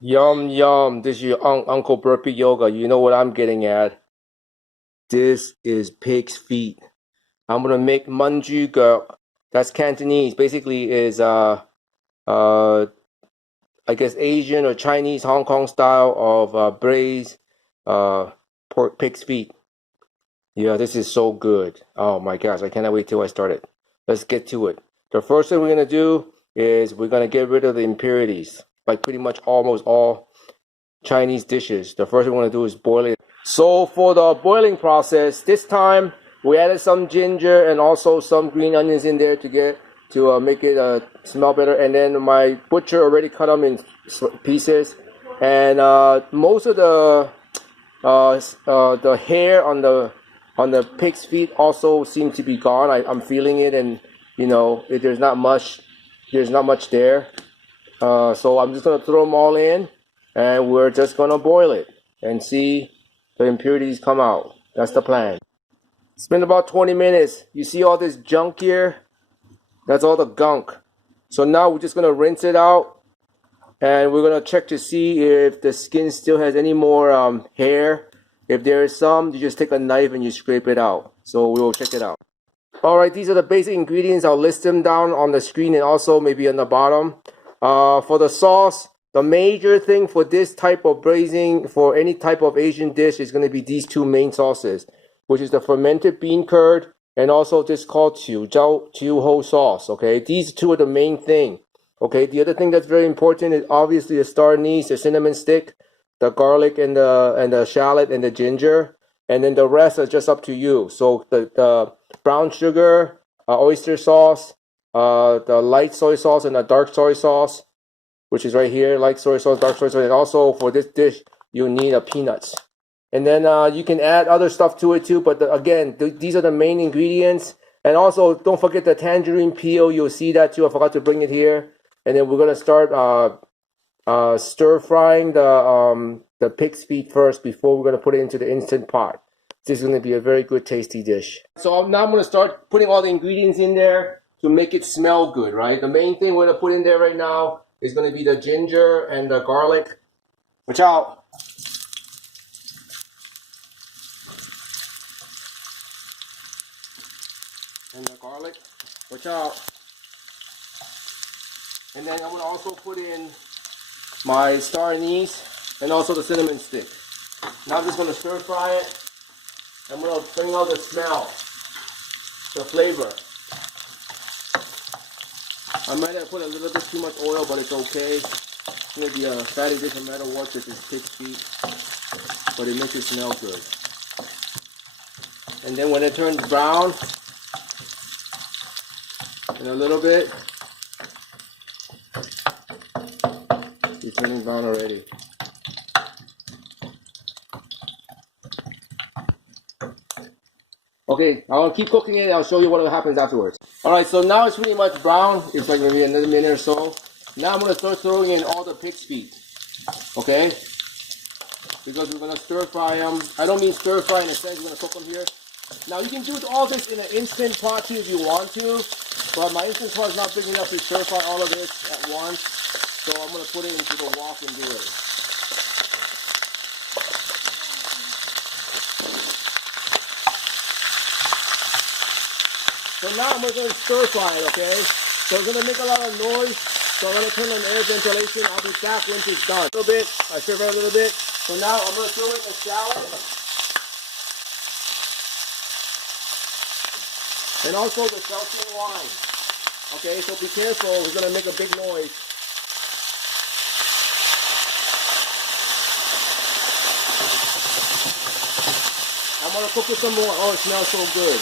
Yum, yum. This is your Uncle Burpee Yoga. You know what I'm getting at. This is pig's feet. I'm gonna make mung juga. That's Cantonese. Basically is uh I guess Asian or Chinese Hong Kong style of braised pork pig's feet. Yeah, this is so good. Oh my gosh, I cannot wait till I start it. Let's get to it. The first thing we're gonna do is we're gonna get rid of the impurities, like pretty much almost all Chinese dishes. The first thing we want to do is boil it. So for the boiling process, this time we added some ginger and also some green onions in there to make it smell better. And then my butcher already cut them in pieces. And most of the hair on the pig's feet also seem to be gone. I'm feeling it, and there's not much there. So I'm just gonna throw them all in, and we're just gonna boil it and see the impurities come out. That's the plan. It's been about 20 minutes. You see all this junk here? That's all the gunk. So now we're just gonna rinse it out, and we're gonna check to see if the skin still has any more hair. If there is some, you just take a knife and you scrape it out. So we will check it out. Alright, these are the basic ingredients. I'll list them down on the screen and also maybe on the bottom. For the sauce, the major thing for this type of braising, for any type of Asian dish, is going to be these two main sauces, which is the fermented bean curd and also this called Chiu Ho sauce. Okay, these two are the main thing. Okay, the other thing that's very important is obviously the star anise, the cinnamon stick, the garlic and the shallot and the ginger, and then the rest are just up to you. So the brown sugar, oyster sauce, the light soy sauce and the dark soy sauce, which is right here, light soy sauce, dark soy sauce, and also for this dish you need peanuts. And then you can add other stuff to it too, but again, these are the main ingredients. And also don't forget the tangerine peel. You'll see that too. I forgot to bring it here. And then we're gonna start stir frying the pig's feet first before we're gonna put it into the instant pot. This is gonna be a very good tasty dish. So now I'm gonna start putting all the ingredients in there to make it smell good, right? The main thing we're gonna put in there right now is gonna be the ginger and the garlic. Watch out. And the garlic. Watch out. And then I'm gonna also put in my star anise and also the cinnamon stick. Now I'm just gonna stir fry it. I'm gonna bring out the smell, the flavor. I might have put a little bit too much oil, but it's okay. It's gonna be a fatty dish no matter what, because it's pig's feet, but it makes it smell good. And then when it turns brown, in a little bit, it's turning brown already. Okay, I'll keep cooking it and I'll show you what happens afterwards. Alright, so now it's pretty much brown. It's like maybe another minute or so. Now I'm going to start throwing in all the pig's feet. Okay? Because we're going to stir fry them. I don't mean stir fry in a sense, we're going to cook them here. Now you can do all this in an instant pot too if you want to. But my instant pot is not big enough to stir fry all of this at once. So I'm going to put it into the wok and do it. So now I'm going to stir fry it, okay? So it's going to make a lot of noise. So I'm going to turn on air ventilation. I'll be back once it's done. A little bit. I stir fry a little bit. So now I'm going to throw in a shallot. And also the seltzer wine. Okay, so be careful. It's going to make a big noise. I'm going to cook it some more. Oh, it smells so good.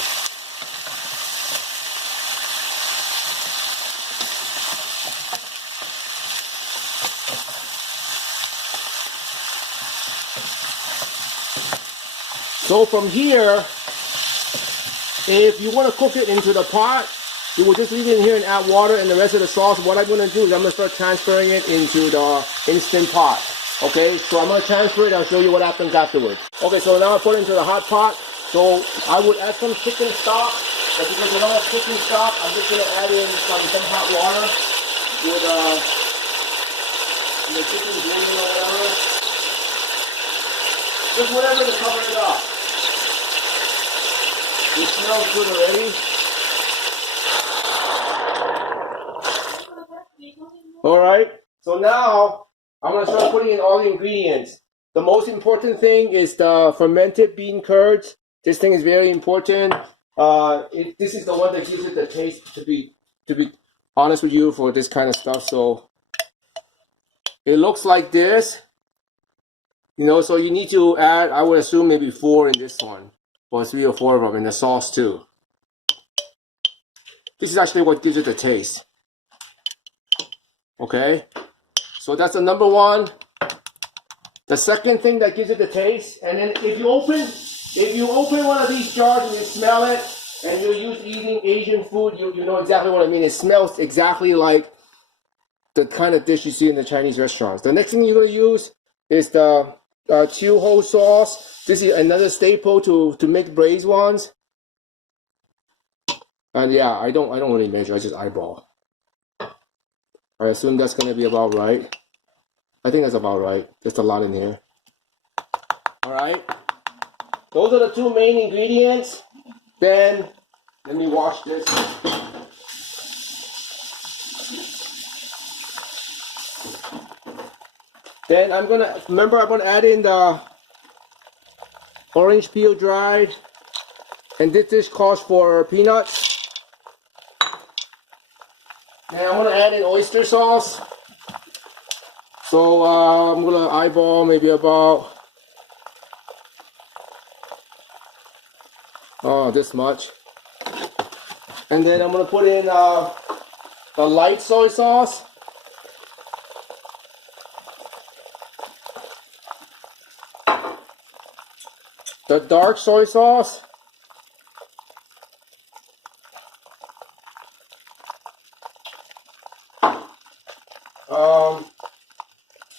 So from here, if you want to cook it into the pot, you will just leave it in here and add water and the rest of the sauce. What I'm going to do is I'm going to start transferring it into the instant pot. Okay, so I'm going to transfer it. I'll show you what happens afterwards. Okay, so now I put it into the hot pot. So I would add some chicken stock. But because I don't have chicken stock, I'm just going to add in some hot water with the chicken green or whatever. Just whatever to cover it up. It smells good already. Alright, so now I'm going to start putting in all the ingredients. The most important thing is the fermented bean curds. This thing is very important. This is the one that gives it the taste, to be honest with you, for this kind of stuff. So it looks like this. You know, so you need to add, I would assume, maybe 4 in this one. Or 3 or 4 of them in the sauce too. This is actually what gives it the taste. Okay, so that's the number one. The second thing that gives it the taste, and then if you open one of these jars and you smell it, and you're used to eating Asian food, you know exactly what I mean. It smells exactly like the kind of dish you see in the Chinese restaurants. The next thing you're going to use is the Chiu Ho sauce. This is another staple to make braised ones. And yeah, I don't really measure. I just eyeball. I assume that's going to be about right. I think that's about right. There's a lot in here. Alright. Those are the 2 main ingredients. Then, let me wash this. Then I'm going to add in the orange peel dried. And this dish calls for peanuts. And I'm going to add in oyster sauce. So I'm going to eyeball maybe about this much. And then I'm going to put in the light soy sauce. The dark soy sauce.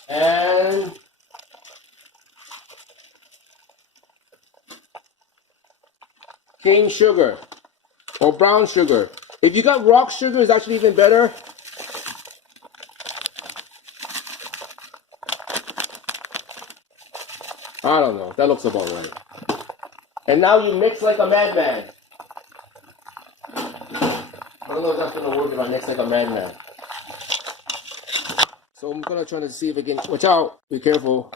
And cane sugar or brown sugar. If you got rock sugar, it's actually even better. I don't know. That looks about right. And now you mix like a madman. I don't know if that's going to work if I mix like a madman. So I'm going to try to see if I can... Watch out. Be careful.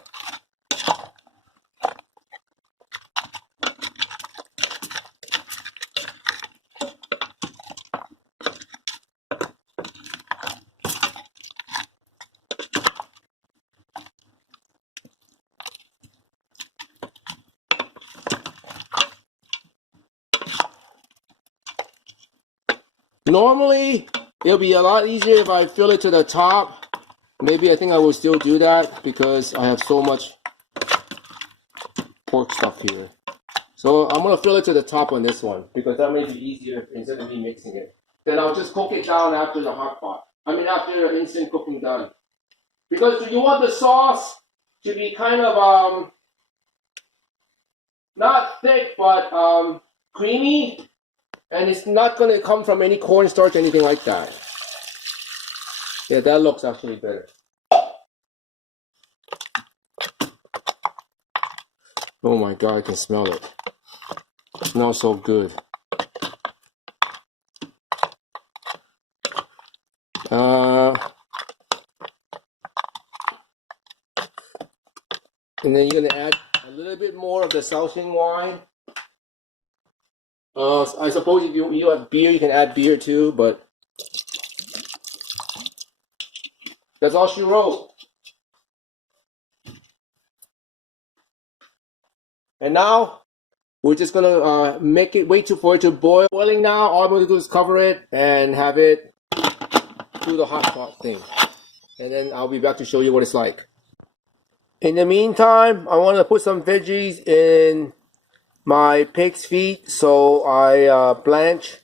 Normally, it'll be a lot easier if I fill it to the top. Maybe I think I will still do that because I have so much pork stuff here. So I'm going to fill it to the top on this one because that may be easier instead of me mixing it. Then I'll just cook it down after the hot pot. I mean after the instant cooking done. Because you want the sauce to be kind of not thick but creamy. And it's not going to come from any cornstarch or anything like that. Yeah, that looks actually better. Oh my god, I can smell it. It smells so good. And then you're going to add a little bit more of the Shaoxing wine. I suppose if you have beer, you can add beer too, but that's all she wrote. And now we're just gonna make it, wait for it to boil. Boiling now, all I'm gonna do is cover it and have it do the hot pot thing. And then I'll be back to show you what it's like. In the meantime, I want to put some veggies in my pig's feet, so I blanch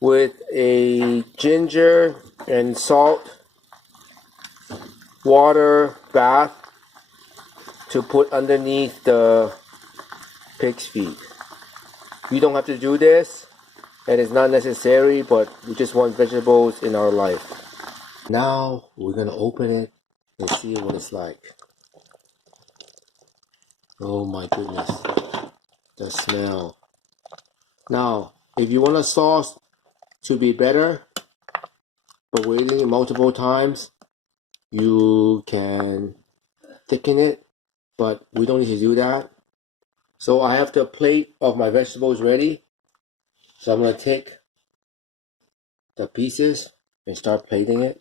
with a ginger and salt water bath to put underneath the pig's feet. You don't have to do this, and it's not necessary, but we just want vegetables in our life. Now we're gonna open it Let's see what it's like. Oh my goodness. The smell. Now, if you want a sauce to be better, but waiting multiple times, you can thicken it, but we don't need to do that. So I have the plate of my vegetables ready. So I'm going to take the pieces and start plating it.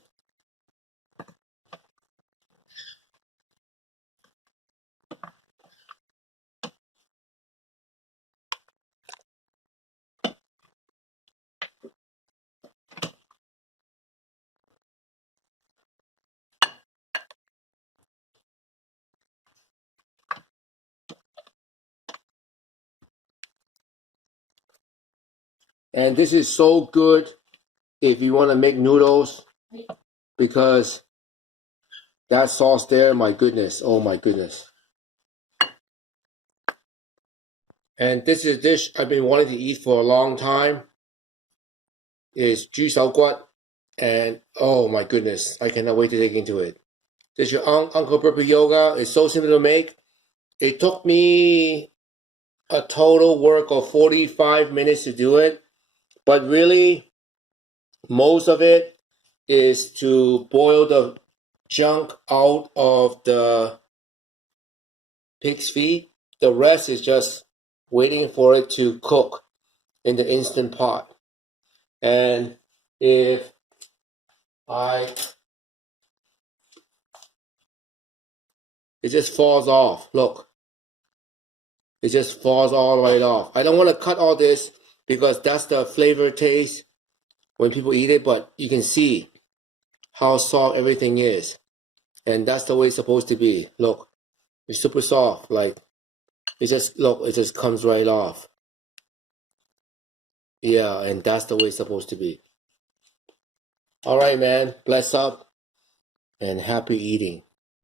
And this is so good if you want to make noodles, because that sauce there, my goodness, oh my goodness. And this is a dish I've been wanting to eat for a long time. It's 豬手骨, and oh my goodness, I cannot wait to dig into it. This is your Uncle Burpee Yoga. It's so simple to make. It took me a total work of 45 minutes to do it, but really most of it is to boil the junk out of the pig's feet. The rest is just waiting for it to cook in the Instant Pot. And if it just falls off, look, it just falls all right off. I don't want to cut all this because that's the flavor taste when people eat it, but you can see how soft everything is. And that's the way it's supposed to be. Look, it's super soft. Like, it just comes right off. Yeah, and that's the way it's supposed to be. All right, man. Bless up and happy eating.